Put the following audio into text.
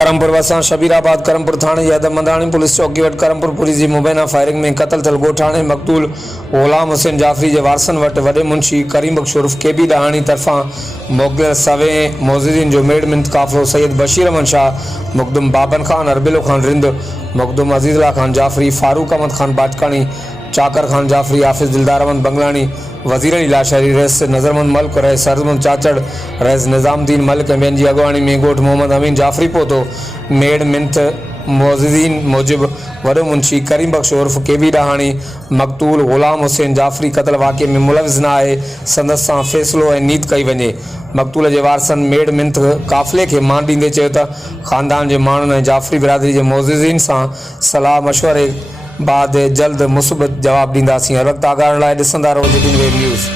करमपुर वसा शबीराबाद करमपुर थाने यादव मंदानी पुलिस चौकी वट करमपुर पुलिस जी मुबैना फायरिंग में कतल थियल गोठाणे मक़तूल ग़ुलाम हुसैन जाफ़री जे वारसन वट वॾे मुंशी करीम बख्श उर्फ केबी ॾहाणी तरफ़ां मोकिलियल सवे मोज़िदीन जो मेड़ मिंत काफ़िलो सैयद बशीर अहमद शाह मुक़दम बाबन खान अरबिलो खान रिंद मुक़दम अज़ीज़ुल्लाह खान जाफ़री फारूक अहमद खान बाटकानी चाकर खान जाफ़री हाफिज़ दिलदार अहमद बंगलानी वज़ीर लाशहरी rice नज़रमंद Malik rice सरजमंद चाचड़ rice Nizamuddin Malik ऐं ॿियनि जी अॻुवाणी में ॻोठ मोहम्मद अमीन जाफ़री पहुतो मेड़ मिंत मोज़िदीन मूजिब वॾो मुंशी करीम बख्श उर्फ केबी ॾहाणी मक़तूल ग़ुलाम हुसैन जाफ़री क़त्ल वाक़े में मुलविज़ न आहे संदसि सां फ़ैसिलो ऐं नीत कई वञे। मक़तूल जे वारसनि मेड़ मिंत काफ़िले खे मान ॾींदे चयो त ख़ानदान जे माण्हुनि ऐं जाफ़री बिरादरी जे मोज़िदीन सां सलाह मशवरे बाद जल्द मुस्बत जवाब ॾींदासीं। हर वक़्तु आगाहण लाइ ॾिसंदा रहो जेॾी न्यूज़।